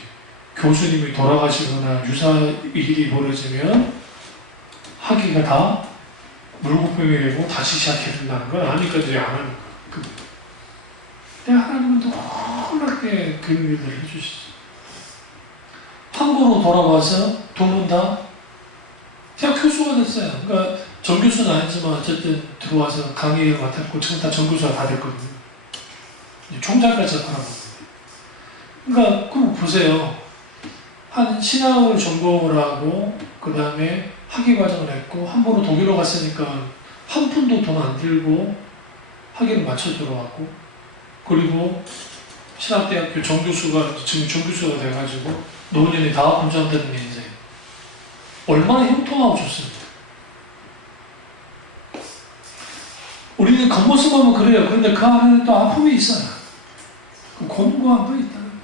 교수님이 돌아가시거나 유사일이 벌어지면 학위가 다 물고병이 되고 다시 시작해야 된다는 걸 아니까 이제 안 하는 거야. 근데 하나님은 놀랍게 그런 일들을 해주시죠. 한국으로 돌아와서 두 분 다 대학 교수가 됐어요. 그러니까 정교수는 아니지만 어쨌든 들어와서 강의를 맡았고 지금 다 정교수가 다 됐거든요. 총장까지 하라고. 그러니까 그럼 보세요. 한 신학을 전공을 하고 그 다음에 학위 과정을 했고 한 번은 독일로 갔으니까 한 푼도 돈 안 들고 학위를 마쳐 들어왔고 그리고 신학대학교 정교수가 지금 정교수가 돼가지고 노년이 다 분장되는 게 인생. 얼마나 형통하고 좋습니다. 우리는 겉모습 보면 그래요. 그런데 그 안에는 또 아픔이 있어요. 그 권고함도 있다는 거예요.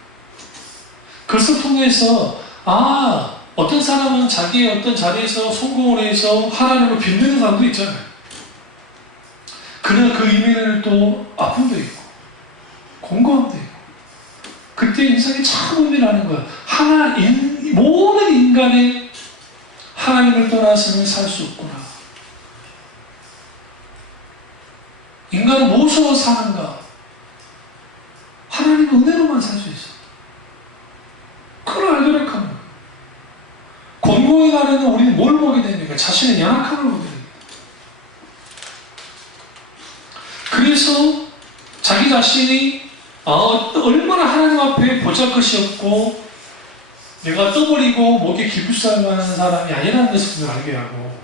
그것을 통해서 어떤 사람은 자기의 어떤 자리에서 성공을 해서 하나님을 빚는 사람도 있잖아요. 그러나 그 이면에는 또 아픔도 있고 권고함도 있고 그때 인생이 참 의미라는 거야. 모든 인간이 하나님을 떠나서는 살 수 없구나. 인간은 무엇으로 사는가? 하나님의 은혜로만 살 수 있어. 그걸 알도록 하는 거예요. 권고의 날에는 우리는 뭘 보게 됩니까? 자신의 연약함을 보게 됩니다. 그래서 자기 자신이 얼마나 하나님 앞에 보잘것이었고 내가 떠버리고 목에 기부싸움 하는 사람이 아니라는 것을 알게 하고,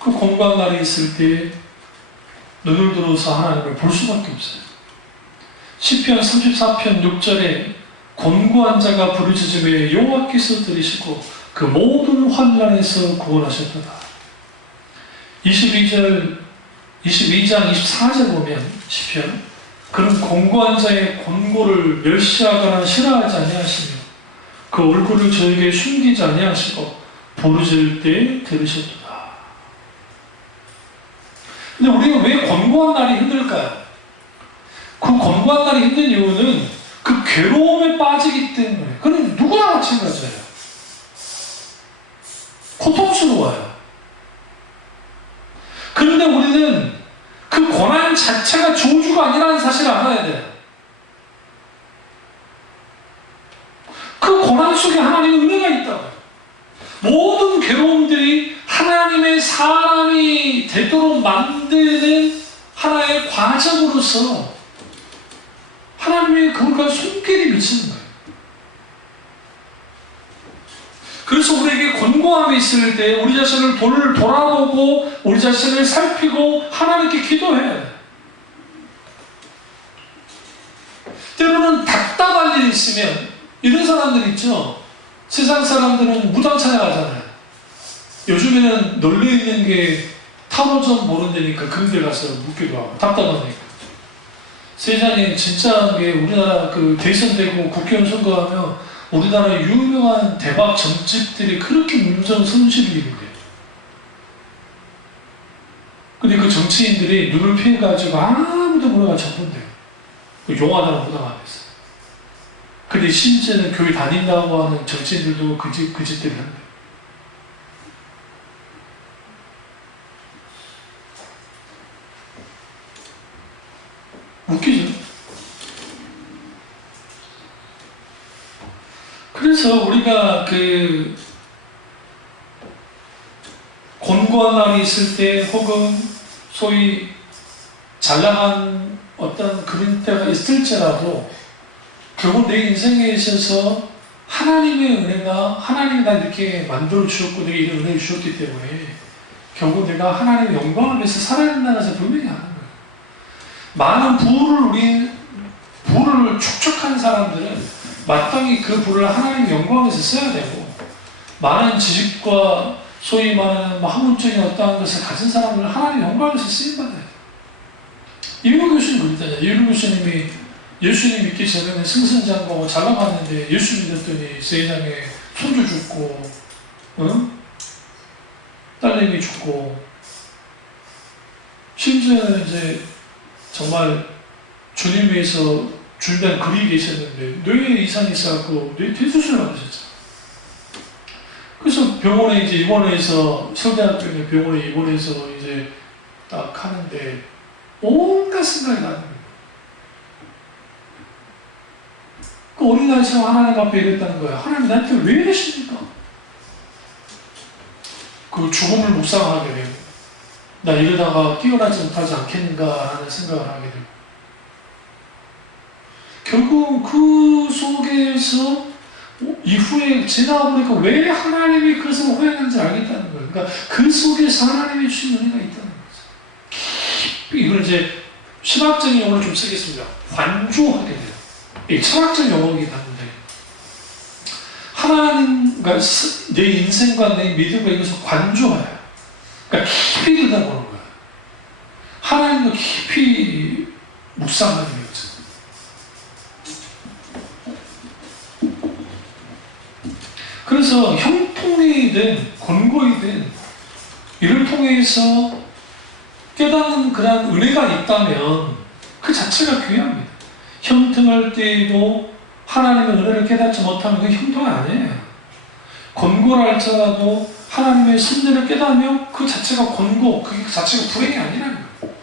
그 권고한 날이 있을 때 눈을 들어서 하나님을 볼 수밖에 없어요. 시편 34편 6절에 권고한 자가 부르짖음에 여호와께서 들으시고 그 모든 환난에서 구원하셨도다. 22장 24절 보면 시편, 그런 권고한 자의 권고를 멸시하거나 싫어하지 아니하시며 그 얼굴을 저에게 숨기지 아니하시고 부르짖을 때 들으셨도다. 근데 우리가 왜 권고한 날이 힘들까요? 그 권고한 날이 힘든 이유는 그 괴로움에 빠지기 때문에. 그건 누구나 마찬가지예요. 고통스러워요. 그런데 우리는 그 고난 자체가 저주가 아니라는 사실을 알아야 돼요. 그 고난 속에 하나님의 은혜가 있다고요. 모든 괴로움들이 하나님의 사람이 되도록 만드는 하나의 과정으로서 하나님의 그분과 손길이 미치는 거예요. 그래서 우리에게 권고함이 있을 때 우리 자신을 돌아보고 우리 자신을 살피고 하나님께 기도해야 돼요. 때로는 답답한 일이 있으면 이런 사람들 있죠. 세상 사람들은 무당 찾아가잖아요. 요즘에는 널려있는 게 타로점 모르는 데니까 그런 데 가서 묻기도 하고 답답하니까. 세상에 진짜 게 우리나라 그 대선되고 국회의원 선거하면 우리나라 유명한 대박 정치들이 그렇게 문정 손실을 입는데요. 근데 그 정치인들이 눈을 피해가지고 아무도 모르가 전문대요. 그 용하다는 무당 앞에서. 근데 심지어는 교회 다닌다고 하는 정치인들도 그 짓들을 한대요. 웃기죠? 그래서 우리가 그 권고한 날이 있을 때 혹은 소위 잘 나간 어떤 그런 때가 있을지라도 결국 내 인생에 있어서 하나님의 은혜가 하나님이 나 이렇게 만들어 주셨고 내게 이런 은혜를 주셨기 때문에 결국 내가 하나님의 영광을 위해서 살아야 된다는 것을 분명히 아는 거예요. 많은 부를 축적한 사람들은 마땅히 그 부를 하나님의 영광에서 써야 되고, 많은 지식과 소위 말하는 학문적인 어떠한 것을 가진 사람들은 하나님의 영광에서 쓰임받아요. 이윤호 교수님 그랬잖아요. 이윤호 교수님이 예수님 믿기 전에는 승승장구하고 잘 나갔는데 예수 믿었더니 세상에 손주 죽고 딸내미 죽고 심지어는 이제 정말 주님 위해서 주일날 그리 계셨는데 뇌에 이상이 있어갖고 뇌 퇴수술을 받으셨죠. 그래서 병원에 이제 입원해서 서울대학교 병원에 입원해서 이제 딱 하는데 온갖 생각이 나는 거예요. 그 어린 나이에서 하나님 앞에 이랬다는 거예요. 하나님 나한테 왜 이러십니까? 그 죽음을 묵상하게 되고 나 이러다가 깨어나지 못하지 않겠는가 하는 생각을 하게 되고, 결국 그 속에서 이후에 지나보니까 왜 하나님이 그것을 허용한지 알겠다는 거예요. 그러니까 그 속에서 하나님이 주신 은혜가 있다는 거죠. 깊이, 이걸 이제 신학적인 용어를 좀 쓰겠습니다. 관조하게 돼요. 이 철학적 용어이긴 한데, 하나님과 내 인생과 내 믿음과 이것을 관조해요. 그러니까 깊이 들여다보는 거예요. 하나님과 깊이 묵상하는 거죠. 그래서 형통이든 권고이든 이를 통해서 깨닫는 그런 은혜가 있다면 그 자체가 귀합니다. 형통할 때에도 하나님의 은혜를 깨닫지 못하면 그게 형통이 아니에요. 권고를 할지라도 하나님의 섭리를 깨닫으면 그 자체가 권고, 그 자체가 불행이 아니라는 거예요.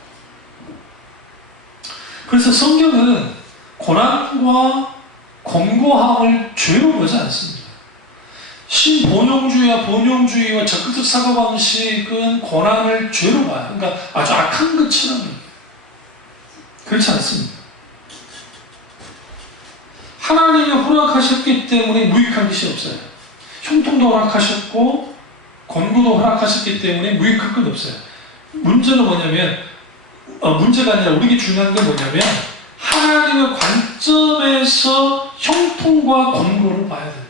그래서 성경은 고난과 권고함을 죄로 보지 않습니다. 신본용주의와 본용주의와 적극적 사고방식은 고난을 죄로 봐요. 그러니까 아주 악한 것처럼. 그렇지 않습니다. 하나님이 허락하셨기 때문에 무익한 것이 없어요. 형통도 허락하셨고 권고도 허락하셨기 때문에 무익한 건 없어요. 문제는 뭐냐면 문제가 아니라 우리에게 중요한 게 뭐냐면 하나님의 관점에서 형통과 권고를 봐야 된다.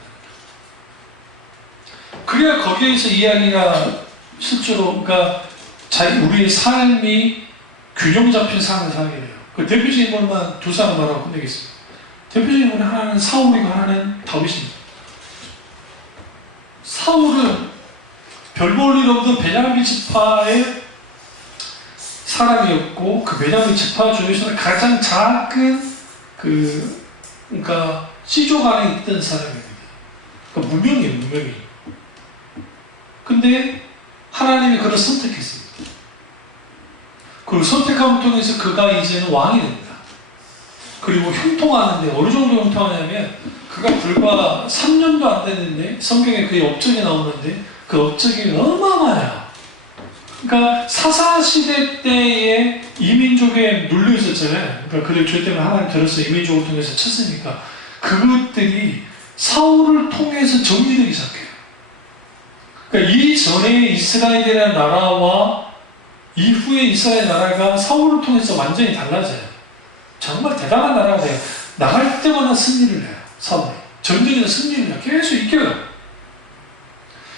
그래야 거기에서 이야기가 실제로 그러니까 우리의 삶이 균형 잡힌 삶을 살게 돼요. 그 대표적인 것만 두 사람 말하고 끝내겠습니다. 대표적인 건 하나는 사울이고 하나는 다윗입니다. 사울은 별 볼 일 없는 베냐민 지파의 사람이었고 그 베냐민 지파 중에서는 가장 작은 그러니까 시족 안에 있던 사람입니다. 그러니까 무명이에요, 무명이. 근데 하나님이 그를 선택했습니다. 그리고 선택함을 통해서 그가 이제는 왕이 됩니다. 그리고 형통하는데 어느 정도 형통하냐면 그가 불과 3년도 안 됐는데 성경에 그의 업적이 나오는데 그 업적이 어마어마해요. 그러니까 사사시대 때에 이민족에 눌려 있었잖아요. 그러니까 그들 죄 때문에 하나님 들어서 이민족을 통해서 쳤으니까 그것들이 사울을 통해서 정리되기 시작해요. 그러니까 이전에 이스라엘이라는 나라와 이후에 이스라엘 나라가 사울을 통해서 완전히 달라져요. 정말 대단한 나라가 돼요. 나갈 때마다 승리를 해요. 사울이. 전쟁에서 승리를 해요. 계속 이겨요.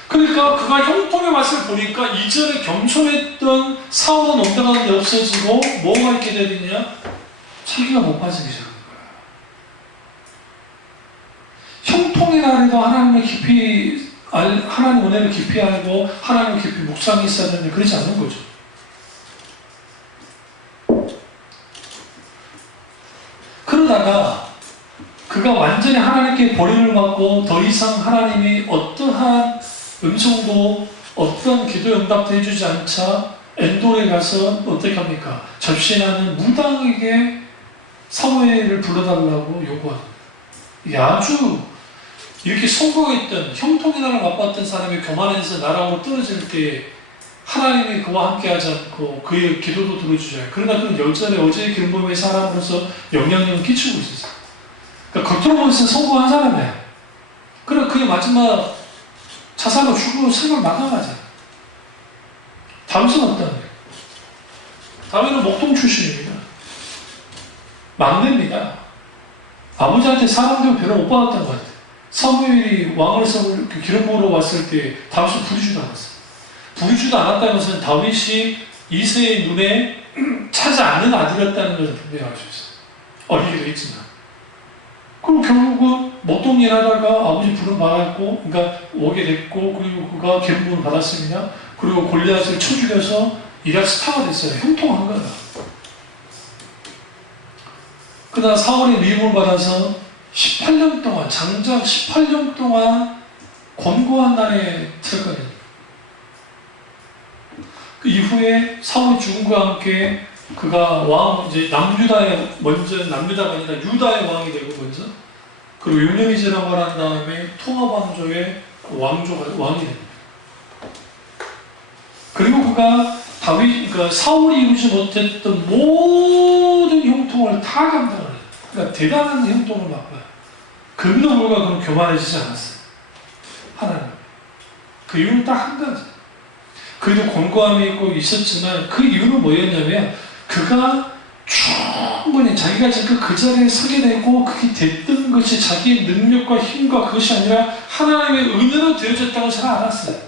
그러니까 그가 형통의 맛을 보니까 이전에 겸손했던 사울은 온당하는 데 없어지고 뭐가 있게 되느냐? 자기가 못 빠지기 시작한 거예요. 형통의 날에도 하나님 은혜를 깊이 알고 하나님을 깊이 묵상이 있어야 되는데 그렇지 않는 거죠. 그러다가 그가 완전히 하나님께 버림을 받고 더 이상 하나님이 어떠한 음성도 어떤 기도 응답도 해주지 않자 엔돌에 가서 어떻게 합니까? 접신하는 무당에게 사무엘을 불러달라고 요구합니다. 이게 아주 이렇게 성공했던 형통의 나라를 맛봤던 사람이 교만해서 나라로 떨어질 때 하나님이 그와 함께 하지 않고 그의 기도도 들어주지 않아요. 그러나 그는 여전히 어제의 기름부음의 사람으로서 영향력을 끼치고 있었어요. 그러니까 겉으로 보면서 성공한 사람이에요. 그러나 그의 마지막 자살로 죽고 생을 마감하잖아요. 다윗은 어떠냐? 다윗은 목동 출신입니다. 막내입니다. 아버지한테 사랑도 별로 못 받았던 것 같아요. 사무엘이 왕을 세울 기름 부으러 왔을 때 다윗은 부리지도 않았어요. 부리지도 않았다는 것은 다윗이 이새의 눈에 차지 않는 아들이었다는 것을 분명히 알 수 있어요. 어리기도 했지만. 그럼 결국은 목동 일하다가 아버지 부름 받았고, 그러니까 오게 됐고, 그리고 그가 기름 부음을 받았습니다. 그리고 골리앗을 쳐 죽여서 이락 스타가 됐어요. 형통한 거야. 그러나 사울의 미움을 받아서 18년 동안, 장작 18년 동안 권고한 날에 들었거든요. 그 이후에 사울이 죽음과 함께 그가 이제 남유다가 아니라 유다의 왕이 되고 먼저, 그리고 6년이 지나고 난 다음에 통합왕조의 왕이 됩니다. 그리고 그가 그러니까 사울이 이루지 못했던 모든 형통을 다 감당을 해요. 그러니까 대단한 형통을 맛봐요. 그럼에도 불구하고 그는 교만해지지 않았어요. 하나님. 그 이유는 딱 한 가지. 그래도 권고함이 있고 있었지만 그 이유는 뭐였냐면 그가 충분히 자기가 지금 그 자리에 서게 되고 그게 됐던 것이 자기의 능력과 힘과 그것이 아니라 하나님의 은혜로 되어졌다고 잘 알았어요.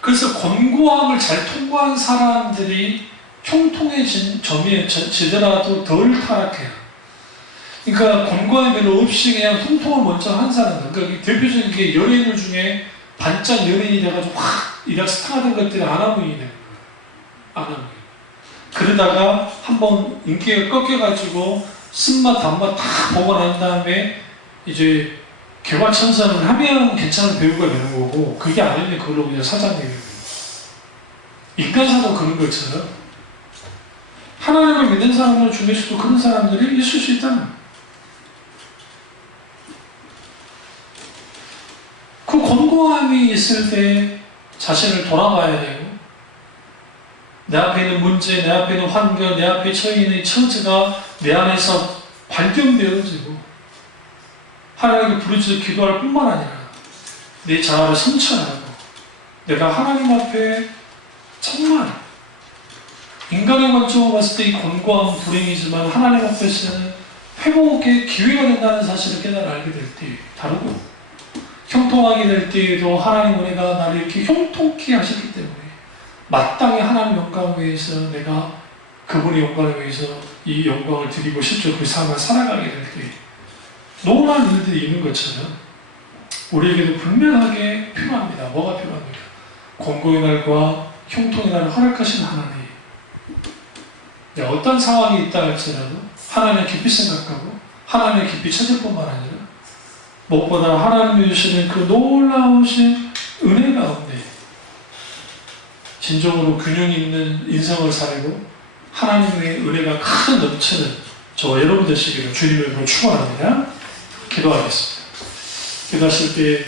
그래서 권고함을 잘 통과한 사람들이 형통해진 점이더라도 덜 타락해요. 그러니까 권고함이 별로 없이 그냥 통통을 먼저 한 사람들. 그러니까 대표적인 게 연예인들 중에 반짝 연예인이 돼가지고 확 이락 스타가 된 것들이 아나무인이 되는 거예요. 아나무인. 그러다가 한번 인기가 꺾여가지고 쓴맛 단맛 다 보고 난 다음에 이제 개과천선을 하면 괜찮은 배우가 되는 거고, 그게 아니면 그걸로 그냥 사장님이 되는 거예요. 인간사도 그런 것처럼 하나님을 믿는 사람들 중에서도 그런 사람들이 있을 수 있다는 거예요. 그 권고함이 있을 때 자신을 돌아봐야 되고, 내 앞에 있는 문제, 내 앞에 있는 환경, 내 앞에 처해 있는 처지가 내 안에서 발견되어지고, 하나님을 부르짖어 기도할 뿐만 아니라 내 자아를 성찰하고, 내가 하나님 앞에 정말 인간의 관점으로 봤을 때 이 권고함은 불행이지만 하나님 앞에서는 회복의 기회가 된다는 사실을 깨달아 알게 될 때 다르고, 형통하게 될 때에도 하나님 은혜가 나를 이렇게 형통케 하셨기 때문에 마땅히 하나님 영광을 위해서 내가 그분의 영광을 위해서 이 영광을 드리고 싶죠. 그 삶을 살아가게 될 때 놀라운 일들이 있는 것처럼 우리에게도 분명하게 필요합니다. 뭐가 필요합니까? 권고의 날과 형통의 날을 허락하신 하나님. 어떤 상황이 있다 할지라도 하나님을 깊이 생각하고 하나님을 깊이 찾을 뿐만 아니라 무엇보다 하나님이 주시는 그 놀라우신 은혜 가운데 진정으로 균형 있는 인생을 살고 하나님의 은혜가 가득 넘치는 저와 여러분 되시기를 주님의 이름으로 축원합니다. 기도하겠습니다. 기도하실 때